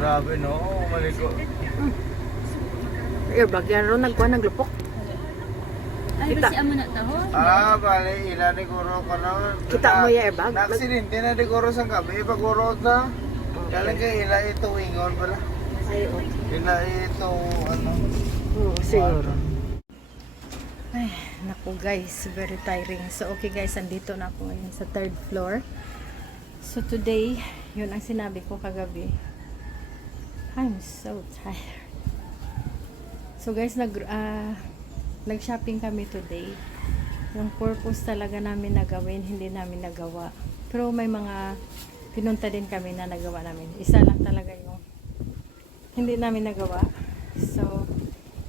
Grabe no, maligo. Airbag yan ron, naglupok. Ay, Kita. basi amo na taho. Bale, ilan ni Guro ka na. Kita mo yung airbag? Na-aksidente na ni Guro sa gabi, pag Guro na. Kaya kay ila ito ingon pala. Ay, oh. Ila ito, ano. Oo, siguro. Ay, naku guys, very tiring. So, okay guys, andito na ako ngayon sa 3rd floor. So, today, yun ang sinabi ko kagabi. I'm so tired. So, guys, nag-shopping kami today. Yung purpose talaga namin na gawin, hindi namin nagawa. Pero may mga pinunta din kami na nagawa namin. Isa lang talaga yung hindi namin nagawa. So,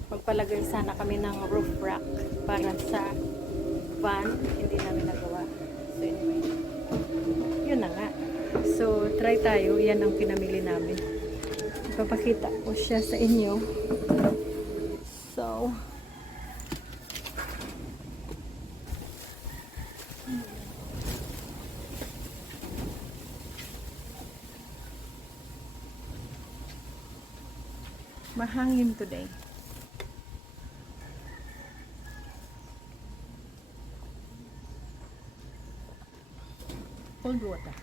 magpalagay sana kami ng roof rack para sa van. Hindi namin nagawa. So, anyway. Yun na nga. So, try tayo. Yan ang pinamili namin. Ipapakita ko siya sa inyo. So, mahangin today. Cold water.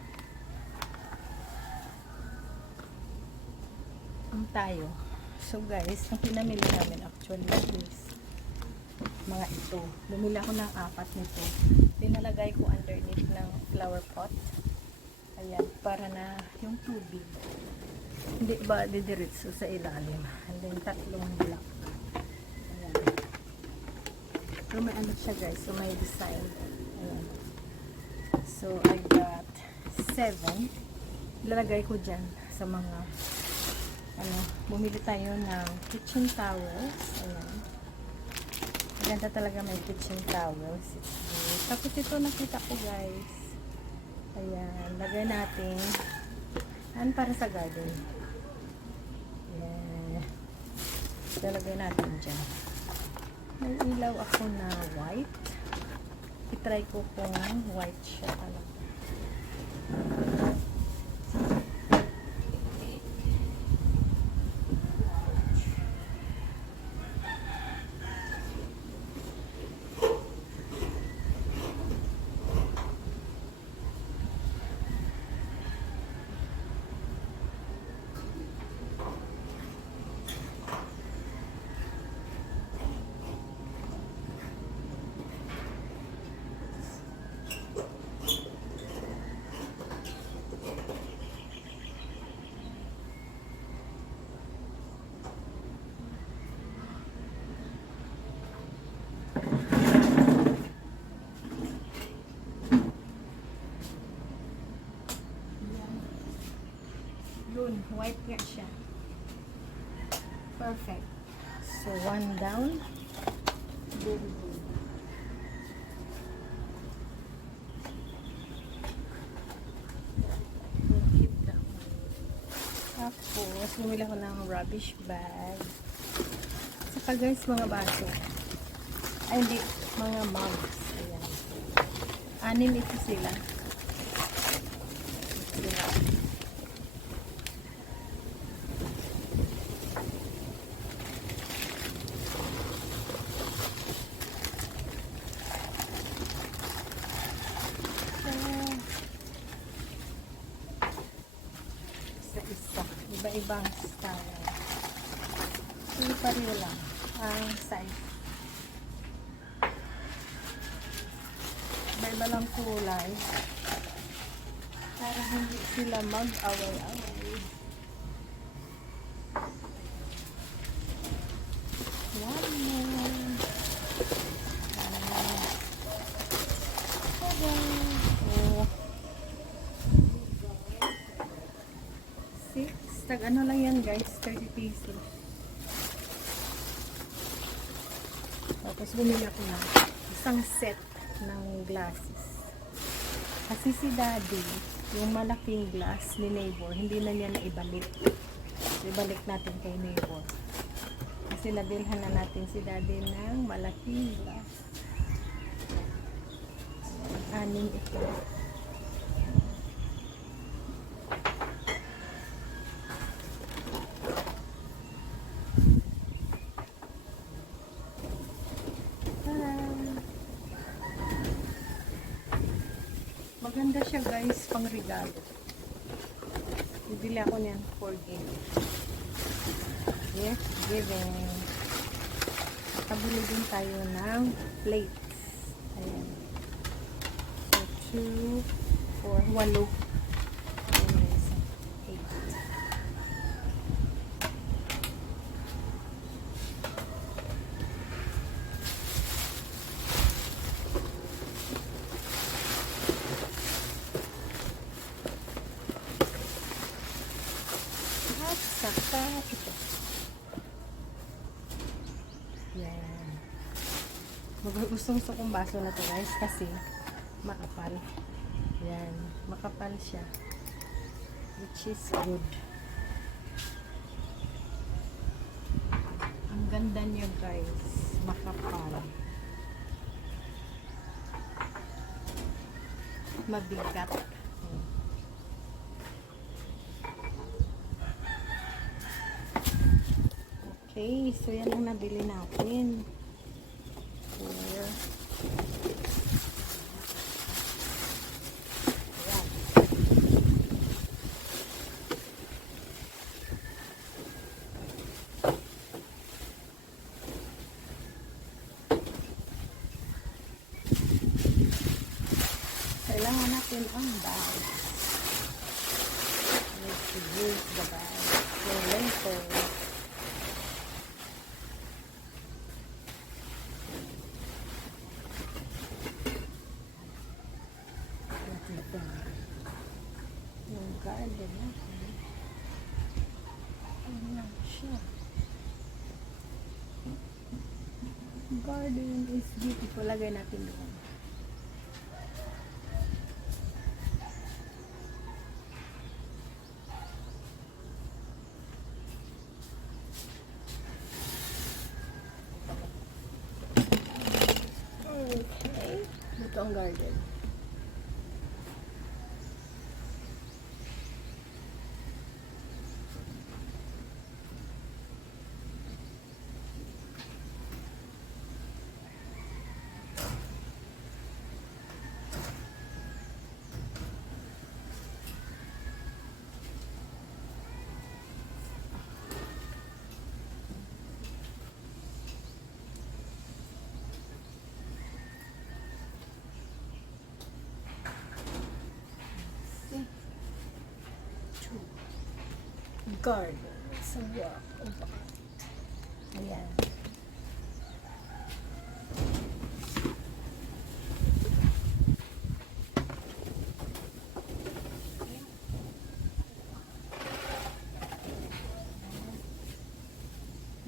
Ang tayo. So guys, ang pinamili namin actually is mga ito. Bumili ako ng 4 nito. Dinalagay ko underneath ng flower pot. Ayan, para na yung tubig hindi ba didiretso sa ilalim. And then 3 block. Ayan. So may ano siya guys. So may design. Ayan. So I got 7. Ilalagay ko dyan sa mga ano, bumili tayo ng kitchen towels. Ayan. Maganda talaga may kitchen towels. Tapos ito nakita ko guys. Ayan. Lagay natin. Ayan para sa garden. Ayan. Ilalagay natin dyan. May ilaw ako na white. I-try ko kung white siya talaga. Yun, white nga siya. Perfect. So, 1 down. Very good. Keep that one. Tapos, bumili ko ng rubbish bag. Saka guys, mga baso. Ay, hindi. Mga mugs. Ayan. 6 ito sila. Isa. Iba-ibang style. Hindi pareho lang ang size. Iba-iba lang kulay. Para hindi sila mag-away-away. One more. Oh. 6. Tag ano lang yan guys, 30 pesos. Tapos bumili ako ng isang set ng glasses. Kasi si daddy, yung malaking glass ni neighbor, hindi na niya naibalik. Ibalik natin kay neighbor. Kasi nabilhan na natin si daddy ng malaking glass. 6 ito. siya guys, pang regalo. Bibili ako niyan for gift. Gift giving. Nakabili din tayo ng plates. Ayan. So, 2, 4, 8. At saka ito. Yan. Gustong-gusto kong baso na to guys kasi makapal. Yan. Makapal siya. Which is good. Ang ganda niya guys. Makapal. Mabigat. Okay, so yan ang nabili natin. Here. Ayan. Kailangan natin ang bag. Let's use the bag. So later. Yung garden natin. Ayan siya. Garden is beautiful. Lagay natin doon. Okay. Ito ang garden. Garden sa walk. Ayan.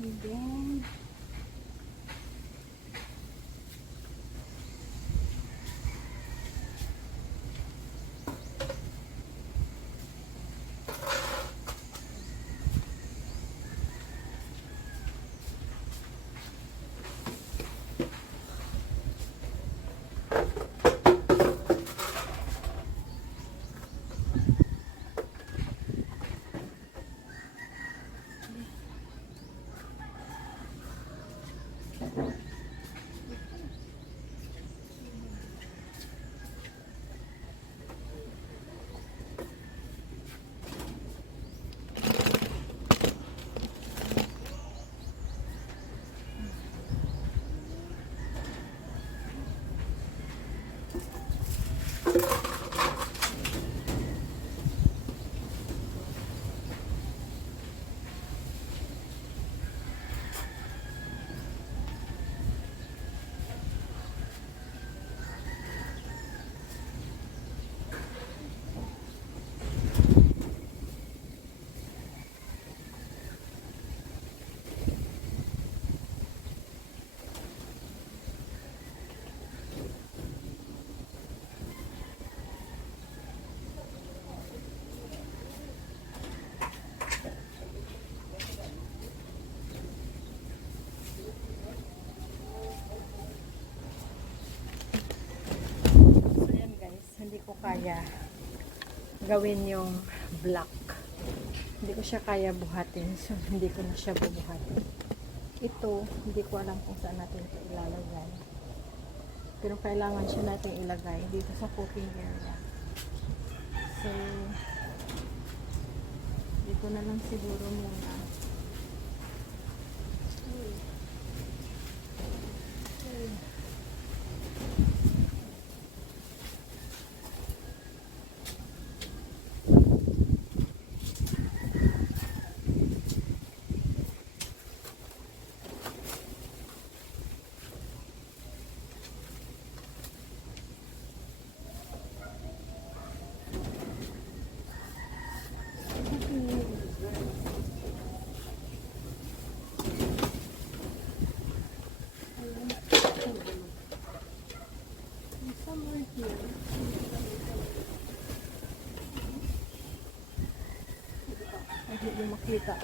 And then kaya gawin yung black. Hindi ko siya kaya buhatin. So, hindi ko na siya bubuhatin. Ito, hindi ko alam kung saan natin ito ilalagay. Pero kailangan siya natin ilagay dito sa cooking area. So, dito na lang siguro muna. Somewhere here. Ay, hindi makita.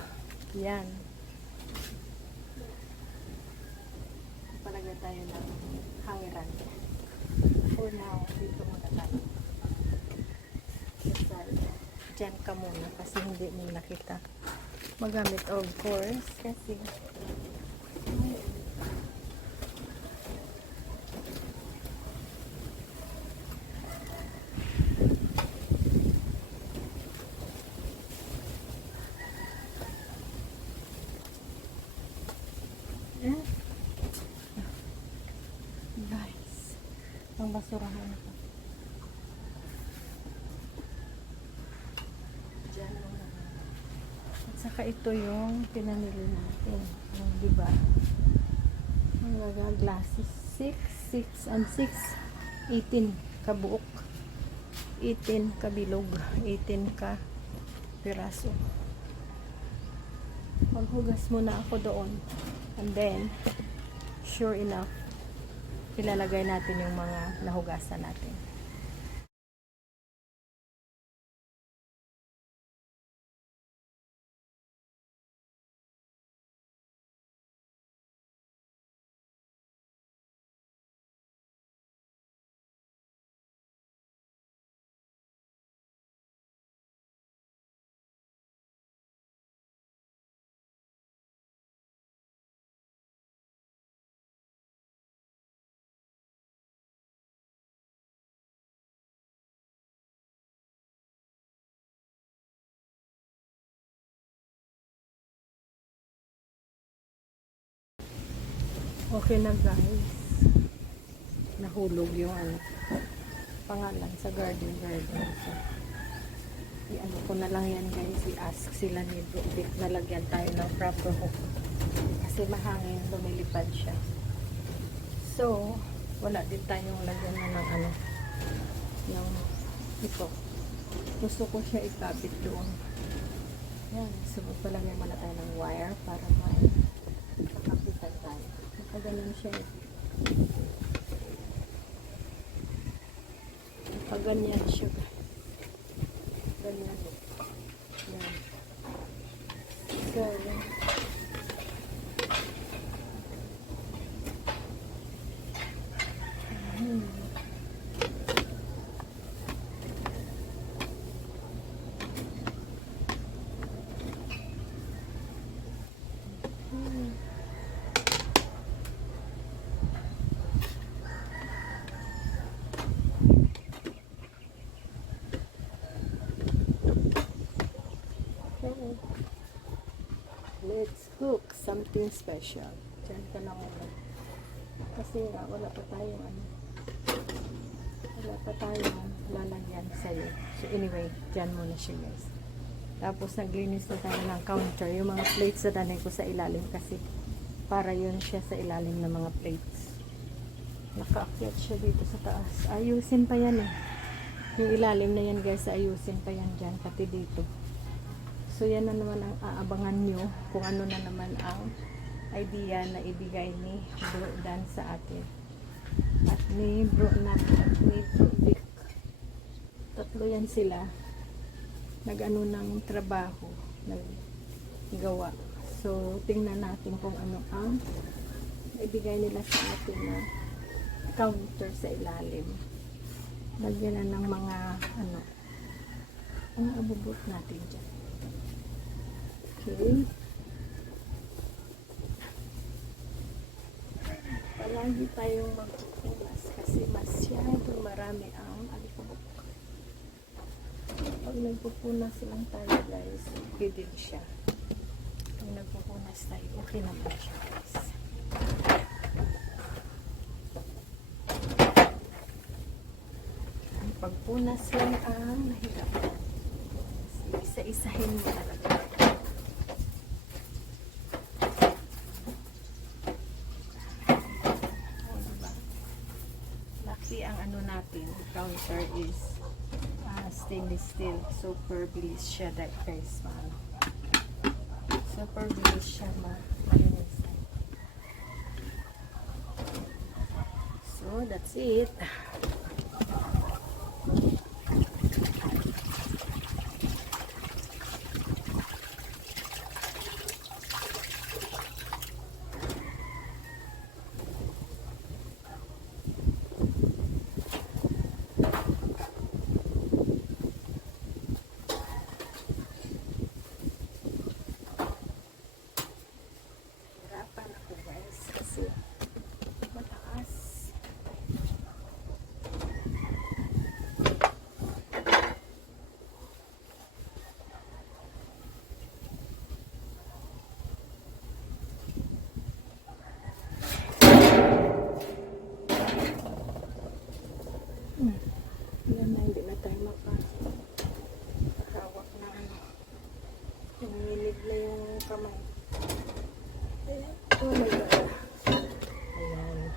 Yan. Palagay tayo ng hangiran. For now, dito muna tayo. Diyan ka muna kasi hindi mo nakita magamit, of course, kasi guys, ang basurahan ito. Diyan muna. At saka ito yung pinamili natin. Diba? Ang glasses. 6 and 6. 18 kabuok. 18 kabilog. 18 ka piraso. Maghugas muna ako doon. And then, sure enough, ilalagay natin yung mga nahugasan natin. Okay na guys. Nahulog yung pangalan sa garden. So, i-ano ko na lang yan guys. I-ask sila ni Vic na lagyan tayo ng proper hook. Kasi mahangin, lumilipad siya. So, wala din tayong lagyan na ng yung ito. Gusto ko siya ikabit doon. Yan. So, palagay muna tayo ng wire para may kapitan tayo. Ganun siya. Ganyan siya. Ganyan. Yan. So, let's cook something special. Diyan ka na muna. Kasi nga, wala pa tayong lalagyan sa'yo. So anyway, diyan muna siya guys. Tapos naglinis na tayo ng counter. Yung mga plates na tanay ko sa ilalim kasi para yun siya sa ilalim ng mga plates. Nakaakyat siya dito sa taas. Ayusin pa yan eh. Yung ilalim na yan guys, ayusin pa yan dyan. Pati dito. So yan na naman ang aabangan nyo kung ano na naman ang idea na ibigay ni Bro Dan sa atin. At ni Bro Nat at ni Bro Vic. Tatlo yan sila. Nag-ano ng trabaho. Naggawa. So tingnan natin kung ano ang ibigay nila sa atin na counter sa ilalim. Lagyan na ng mga ang abubot natin dyan. Okay. Palagi tayong magkukulas kasi masyadong marami ang alikabok. pag nagpupunas lang tayo guys, okay din siya. Pag nagpupunas tayo, okay naman siya guys. Ang pagpunas lang ang mahirap. Isa-isahin mo talaga. Oh, diba? Lucky ang ano natin, counter is stainless steel. Super bilis siya guys. Super bilis siya malinisan. So, that's it. Hirapan ako guys kasi mataas. Yan na, hindi na tayo makahawak na ano. Nanginginig na yung kamay. Oh my God. Ayan.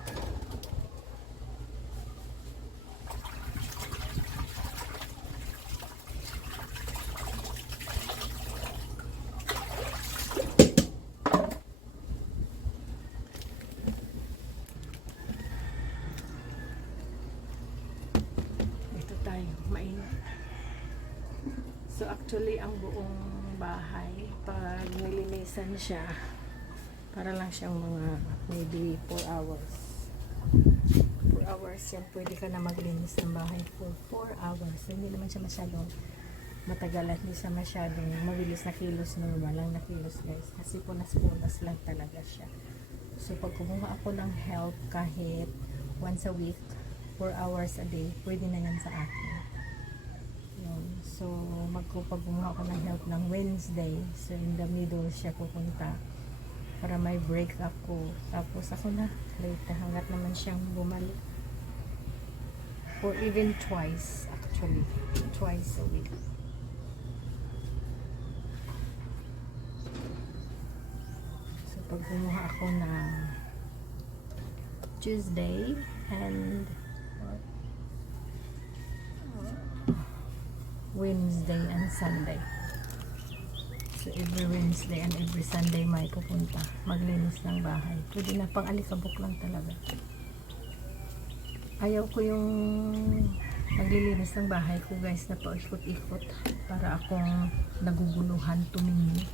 Ito tayo, mainit. So actually, ang buong bahay, pag nilinisan siya, para lang siyang mga maybe 4 hours. 4 hours yan, pwede ka na maglinis ng bahay for 4 hours. Hindi naman siya masyadong matagal at hindi siya masyadong mabilis na kilos, normal lang na kilos guys. Kasi punas-punas lang talaga siya. So pag kumuha ako ng help kahit once a week, 4 hours a day, pwede na yan sa akin. Yun. So pag kumuha ako ng help ng Wednesday, so in the middle siya pupunta para may break ako. Tapos ako na later hanggat naman siyang bumalik. Or even twice actually. Twice a week. So pag kumuha ako na Tuesday and Wednesday and Sunday. So every Wednesday and every Sunday may pupunta maglinis ng bahay. Pwede na pang alikabok lang talaga. Ayaw ko yung naglilinis ng bahay ko guys na paikot-ikot para akong naguguluhan tumingin.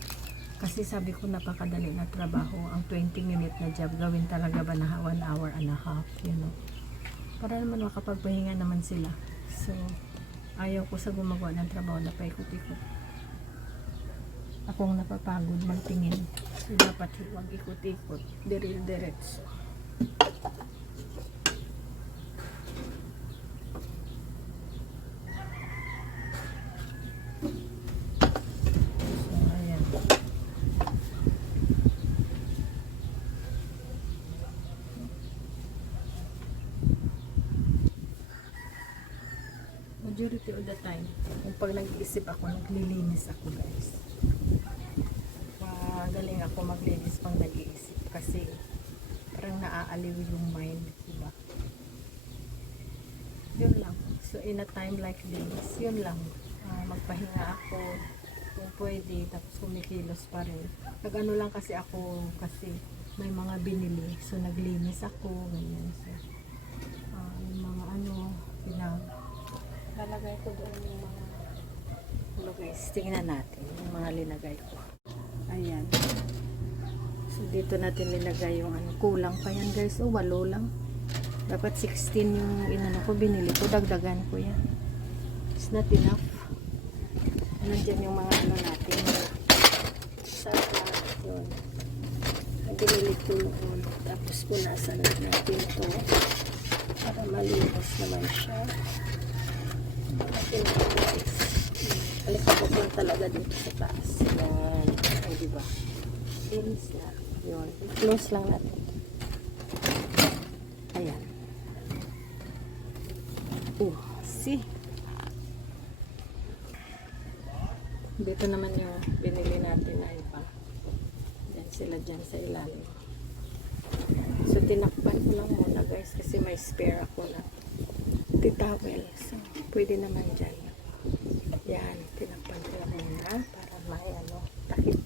Kasi sabi ko napakadali na trabaho. Ang 20-minute na job gawin talaga ba na 1 hour and a half, you know. Para naman makapagpahinga naman sila. So ayaw ko sa gumagawa ng trabaho na paikot-ikot. Akong napapagod magtingin. So dapat huwag ikot-ikot. Diril-diretso. So ayan. Majority of the time, kung pag nag-iisip ako, naglilinis ako guys. Magaling ako maglinis pang nag-iisip kasi parang naaaliw yung mind, diba? Yun lang. So in a time like this, yun lang. Magpahinga ako kung pwede, tapos kumikilos pa rin. Nag-ano lang kasi ako kasi may mga binili. So naglinis ako, ganyan. So, yung mga lalagay ko doon yung mga guys, tingnan natin yung mga linagay ko. Ayan. So dito natin linagay yung kulang pa yan guys. 8 lang. Dapat 16 yung inano ko, binili ko, dagdagan ko yan. It's not enough. Nandiyan yung mga natin. Sarap yun. Binili ko noon. Tapos punasan natin ito para malinis naman siya. Natin ito guys. alikabok lang talaga dito sa taas. Yan. O, diba? Finish na. Yun. Close lang natin. Ayan. See? Dito naman yung binili natin na iba. Yan sila dyan sa ilalim. So, tinakpan ko lang muna guys kasi may spare ako na towel. So, pwede naman dyan. Yan, tinakpan ko lang muna para may takip.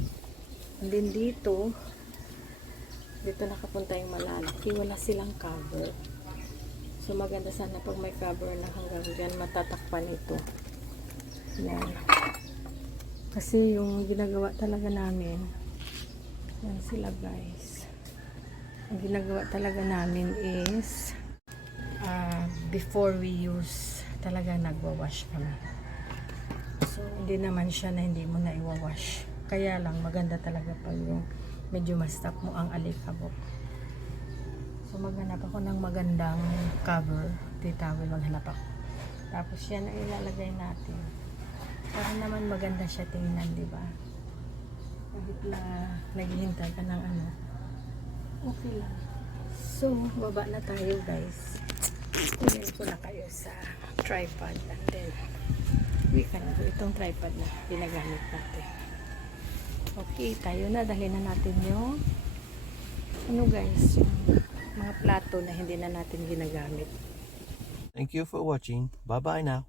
And then dito nakapunta yung malalaki. Wala silang cover. So, maganda sana pag may cover na hanggang dyan matatakpan ito. Yan. Kasi yung ginagawa talaga namin, yan sila guys. Ang ginagawa talaga namin is before we use, talaga nagwawash kami. So, hindi naman siya na hindi mo na iwawash. Kaya lang, maganda talaga pag yung medyo ma-stop mo ang alikabok. So, maghanap ako ng magandang cover. Towel, maghanap ako. Tapos, yan ang ilalagay natin. Para naman maganda siya tingnan, di ba? Kahit na naghihintay ka ng okay lang. So, baba na tayo guys. Tingnan ko na kayo sa tripod and then we can go. Itong tripod na ginagamit natin. Okay, tayo na. Dali na natin yung guys, yung mga plato na hindi na natin ginagamit. Thank you for watching. Bye bye now.